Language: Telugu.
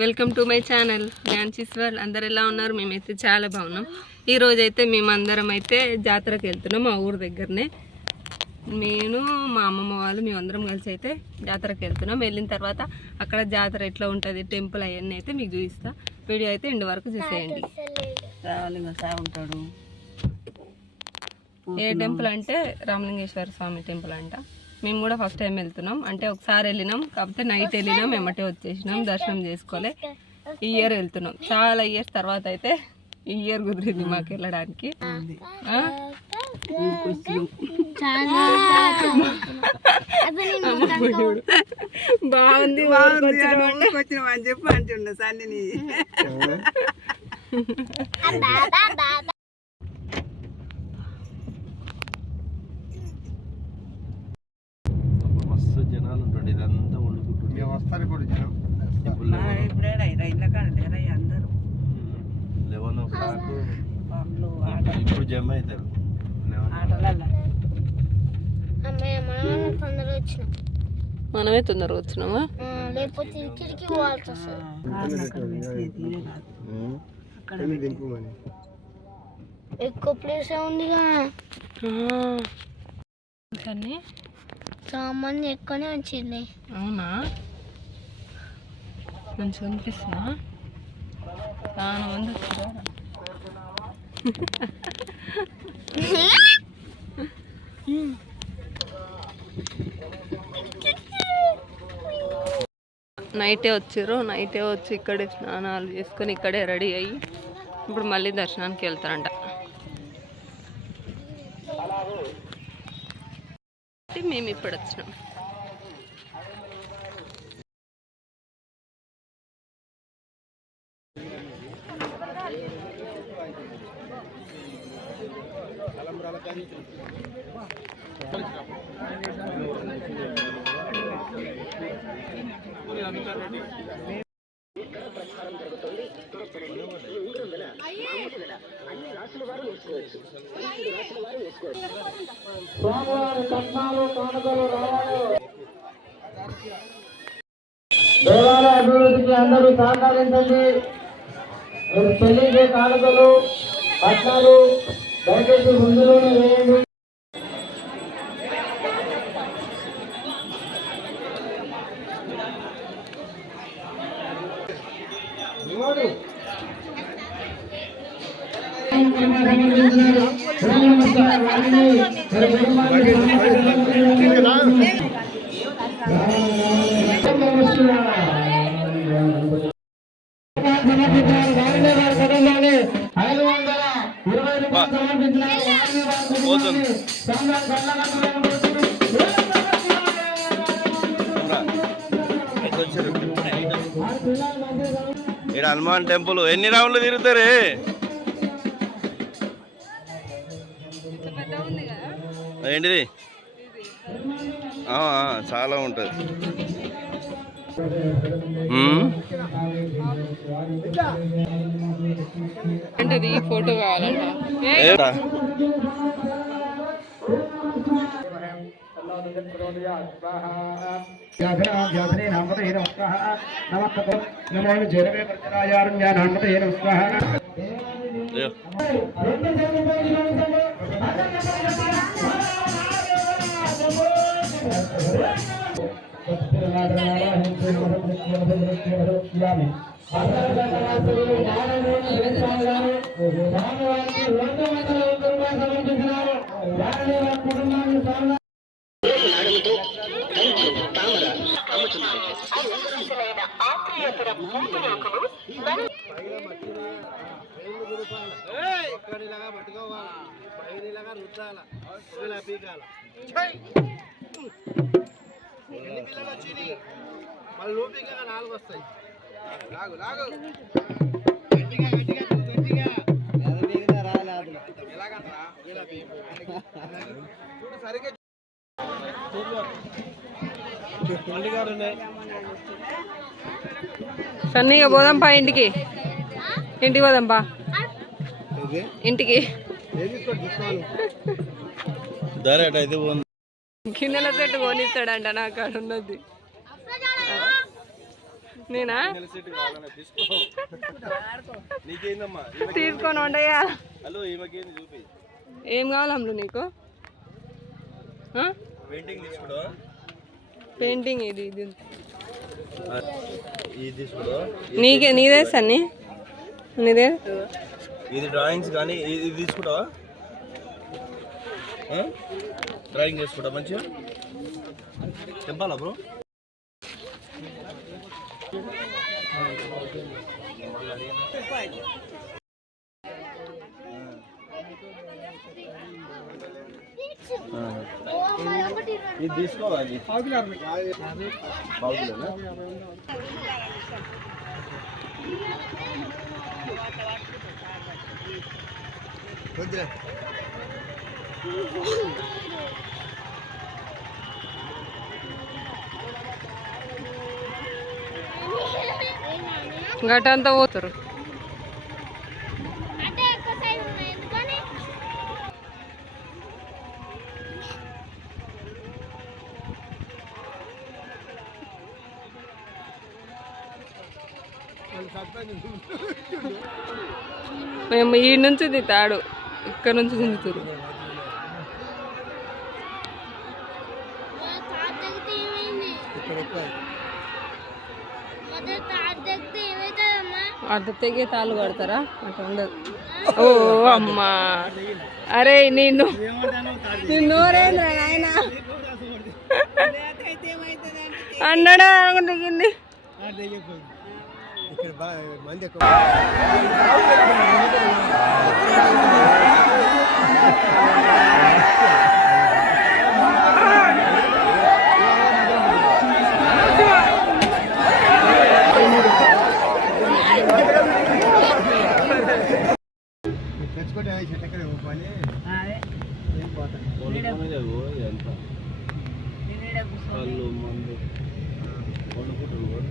Welcome to my channel dancies world. అందరు ఎలా ఉన్నారు? మేమైతే చాలా బాగున్నాం. ఈరోజు అయితే మేమందరం అయితే జాతరకి వెళ్తున్నాం. మా ఊరు దగ్గరనే నేను మా అమ్మమ్మ వాళ్ళు మేమందరం కలిసి అయితే జాతరకి వెళ్తున్నాం. వెళ్ళిన తర్వాత అక్కడ జాతర ఎట్లా ఉంటుంది, టెంపుల్ అవన్నీ అయితే మీకు చూపిస్తా. వీడియో అయితే ఎండ్ వరకు చూసేయండి. ఏ టెంపుల్ అంటే రామలింగేశ్వర స్వామి టెంపుల్ అంట. మేము కూడా ఫస్ట్ టైం వెళ్తున్నాం. అంటే ఒకసారి వెళ్ళినాం, కాకపోతే నైట్ వెళ్ళినాం, ఎమ్మటే వచ్చేసినాం, దర్శనం చేసుకోలే. ఈ ఇయర్ వెళ్తున్నాం. చాలా ఇయర్స్ తర్వాత అయితే ఈ ఇయర్ కుదిరింది మాకు వెళ్ళడానికి. బాగుంది అని చెప్పి అంటుండ సన్ని జనాలు ఉంటాడు. ఇదంతా వండుకుంటుండే వస్తారు కూడా జనం. ఇప్పుడు 11 o'clock ఇప్పుడు జమ అవుతారు. మనమే తొందరగా వచ్చినామా? ఎక్కువ ప్లేస్ ఉందిగా, సామాన్లు ఎక్కువనే వచ్చింది. అవునా? మంచిగా అనిపిస్తుందా? చాలా మంది వచ్చారు. నైటే వచ్చారు. నైటే వచ్చి ఇక్కడే స్నానాలు చేసుకొని ఇక్కడే రెడీ అయ్యి ఇప్పుడు మళ్ళీ దర్శనానికి వెళ్తారంట. మేము ఇప్పుడు వచ్చినాం. దేవాలయ అభివృద్ధికి అందరూ సహకరించండి. పెళ్లికి కానుకలు పట్నాలు దయచేసి ముందులోనే వేయండి. ఇక్కడ హనుమాన్ టెంపుల్ ఎన్ని రౌండ్లు తిరుగుతారే? ఏంటిది? చాలా ఉంటుంది. అంటే ఈ ఫోటో కావాలంట. సన్నీగా పోదాంపా ఇంటికి. ఇంటికి పోదాంపా ఇంటికి. గిన్నెల చెట్టు కొనిస్తాడంట. నాకు అక్కడ ఉన్నది. నేనా నీకేందమ్మా తీసుకొని ఉండయా హలో ఈమెకేంది చూపి ఏం కావాలి అమ్ములు నీకు పెయింటింగ్ తీసుకుడా పెయింటింగ్ ఇది ఇది ఇది తీసుకుడా నీదే సన్ని నీదే ఇది డ్రాయింగ్స్ కానీ ఇది తీసుకుంటావా డ్రాయింగ్ చేసుకుంటా మంచిగా చెప్పాలా బ్రో ఇది తీసుకోవాలి గటంతా పోతారు అంటే ఎక్కువ సైజ్ ఉన్నాయి ఎందుకని మేము ఈ నుంచి తాడు ఇక్కడ నుంచి దించుతారు తాత దగ్గర ఏమైంది మొదటి తాత దగ్గర ఏమవుతుందమ్మా అటు తెగే తాళ్ళు కడతారా అట్లా ఉండదు ఓ అమ్మా అరే నిన్ను నోరేంద్రా నాయన అన్నాడా దిగింది కళ్ళు మందు వండుకుంటారు